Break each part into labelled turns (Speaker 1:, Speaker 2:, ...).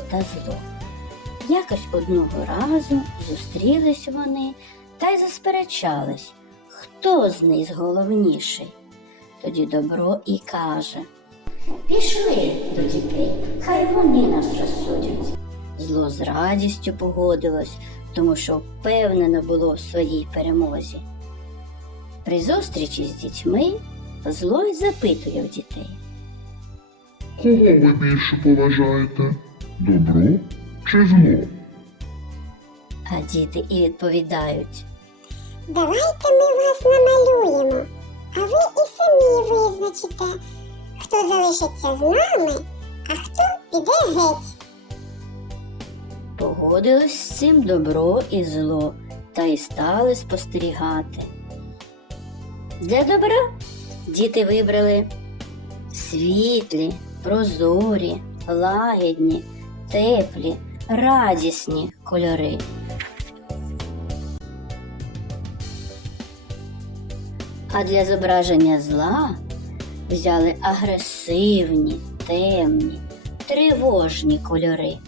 Speaker 1: та зло. Якось одного разу зустрілись вони та й засперечались, хто з них головніший. Тоді добро і каже Пішли до дітей, хай вони нас розсудять. Зло з радістю погодилось, тому що впевнено було в своїй перемозі. При зустрічі з дітьми зло й запитує в дітей.
Speaker 2: Кого ви більше поважаєте? Добро чи зло?
Speaker 1: А діти і відповідають
Speaker 3: Давайте ми вас намалюємо, а ви і самі визначите, хто залишиться з нами, а хто піде геть.
Speaker 1: Погодилось з цим добро і зло, та й стали спостерігати. Для добра діти вибрали світлі, прозорі, лагідні, теплі, радісні кольори. А для зображення зла взяли агресивні, темні, тривожні кольори.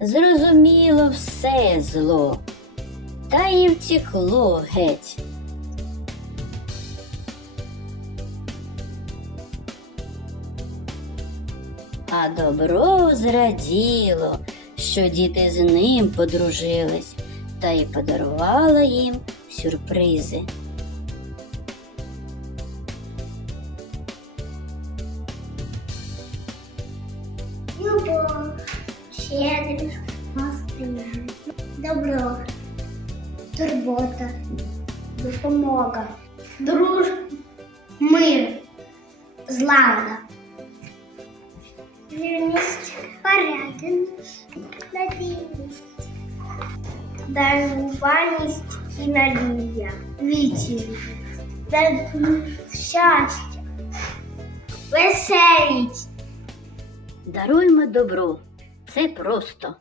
Speaker 1: Зрозуміло все зло, та й втекло геть. А добро зраділо, що діти з ним подружились, та й подарувала їм сюрпризи.
Speaker 3: Любов, щедрість, добро, турбота, допомога, дружба, мир, злагода, вірність, порядність, надійність, даруваність і надія, вічність, щастя, веселість.
Speaker 1: Даруймо добро. Це просто.